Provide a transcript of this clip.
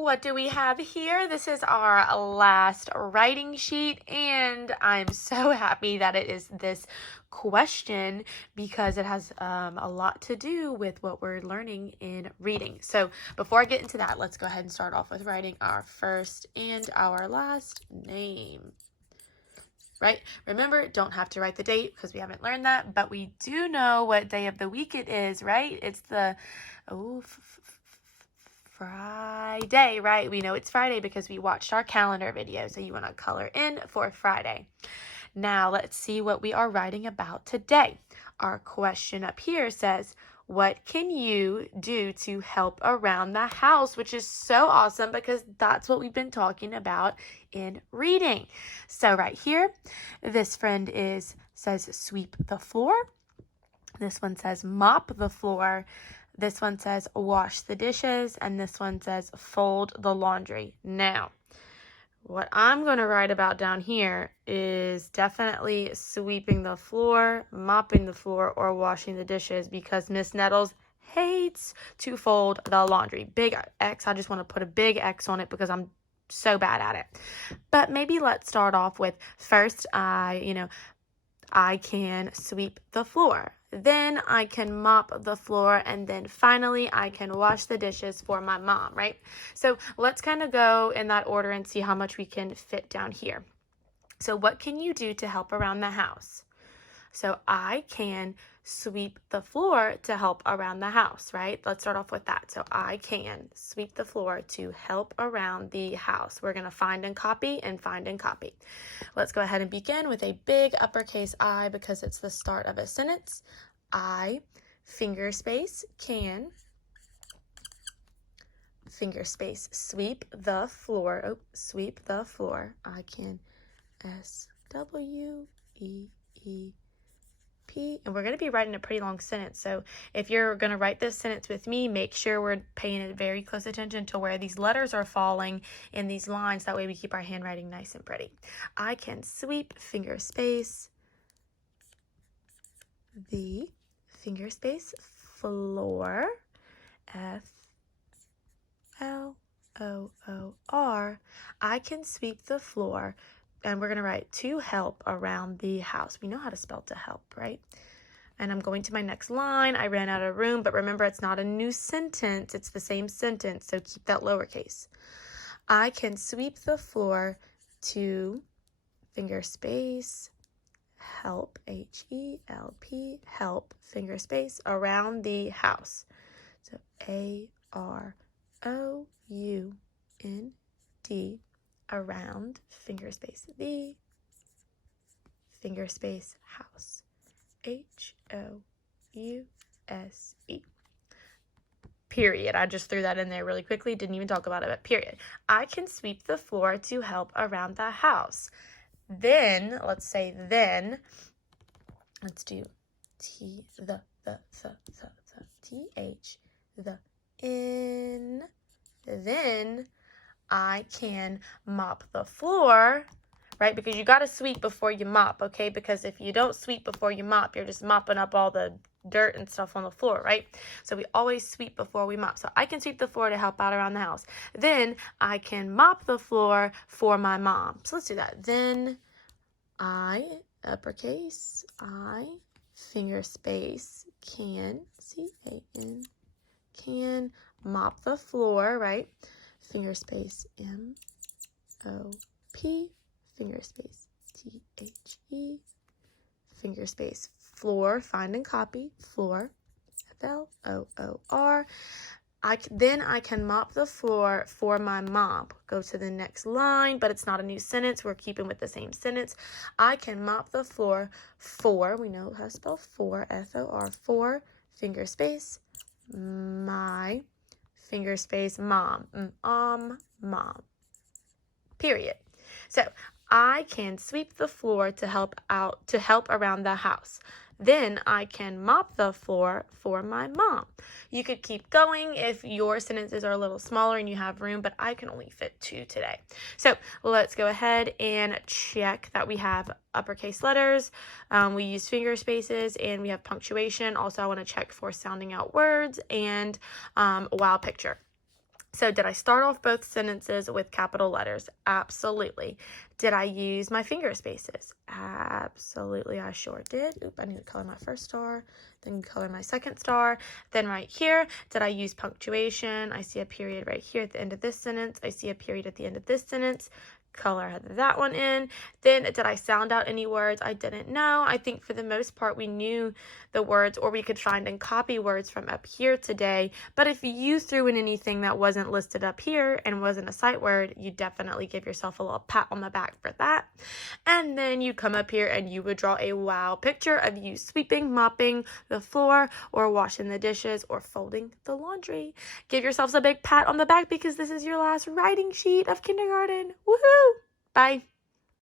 What do we have here? This is our last writing sheet, and I'm so happy that it is this question because it has a lot to do with what we're learning in reading. So before I get into that, let's go ahead and start off with writing our first and our last name. Right? Remember, don't have to write the date because we haven't learned that, but we do know what day of the week it is, right? It's the, Friday, right? We know it's Friday because we watched our calendar video, so you want to color in for Friday. Now, let's see what we are writing about today. Our question up here says, what can you do to help around the house? Which is so awesome because that's what we've been talking about in reading. So right here, this friend says sweep the floor. This one says mop the floor. This one says wash the dishes. And this one says fold the laundry. Now, what I'm going to write about down here is definitely sweeping the floor, mopping the floor, or washing the dishes because Miss Nettles hates to fold the laundry. Big X. I just want to put a big X on it because I'm so bad at it. But maybe let's start off with first, I can sweep the floor. Then I can mop the floor, and then finally I can wash the dishes for my mom, right? So let's kind of go in that order and see how much we can fit down here. So what can you do to help around the house? So I can sweep the floor to help around the house, right? Let's start off with that. So I can sweep the floor to help around the house. We're going to find and copy and find and copy. Let's go ahead and begin with a big uppercase I because it's the start of a sentence. I, finger space, can, finger space, sweep the floor. Oh, sweep the floor. I can SWEEP, and we're going to be writing a pretty long sentence. So if you're going to write this sentence with me, make sure we're paying very close attention to where these letters are falling in these lines. That way we keep our handwriting nice and pretty. I can sweep, finger space, the finger space floor, FLOOR. I can sweep the floor. And we're going to write to help around the house. We know how to spell to help, right? And I'm going to my next line. I ran out of room, but remember it's not a new sentence. It's the same sentence, so keep that lowercase. I can sweep the floor to finger space, help, HELP, help, finger space, around the house. So AROUND, around, finger space, the, finger space, house, HOUSE. Period. I just threw that in there really quickly. Didn't even talk about it, but period. I can sweep the floor to help around the house. Then, let's say then, let's do TH, the N, then I can mop the floor, right? Because you got to sweep before you mop, okay? Because if you don't sweep before you mop, you're just mopping up all the dirt and stuff on the floor, right? So we always sweep before we mop. So I can sweep the floor to help out around the house. Then I can mop the floor for my mom. So let's do that. Then I, uppercase, I, finger space, can, CAN, can mop the floor, right? Finger space MOP, finger space THE, finger space floor, find and copy, floor, FLOOR. Then I can mop the floor for my mom. Go to the next line, but it's not a new sentence. We're keeping with the same sentence. I can mop the floor for, we know how to spell for, FOR, for, finger space, my, finger space, mom, mom, period. So I can sweep the floor to help around the house. Then I can mop the floor for my mom. You could keep going if your sentences are a little smaller and you have room, but I can only fit 2 today. So let's go ahead and check that we have uppercase letters. We use finger spaces and we have punctuation. Also, I want to check for sounding out words and wow picture. So did I start off both sentences with capital letters? Absolutely. Did I use my finger spaces? Absolutely, I sure did. Oop, I need to color my first star, then color my second star. Then right here, did I use punctuation? I see a period right here at the end of this sentence. I see a period at the end of this sentence. Color that one in. Then did I sound out any words? I didn't know. I think for the most part we knew the words, or we could find and copy words from up here today. But if you threw in anything that wasn't listed up here and wasn't a sight word, you definitely give yourself a little pat on the back for that. And then you come up here and you would draw a wow picture of you sweeping, mopping the floor, or washing the dishes, or folding the laundry. Give yourselves a big pat on the back because this is your last writing sheet of kindergarten. Woohoo! Bye.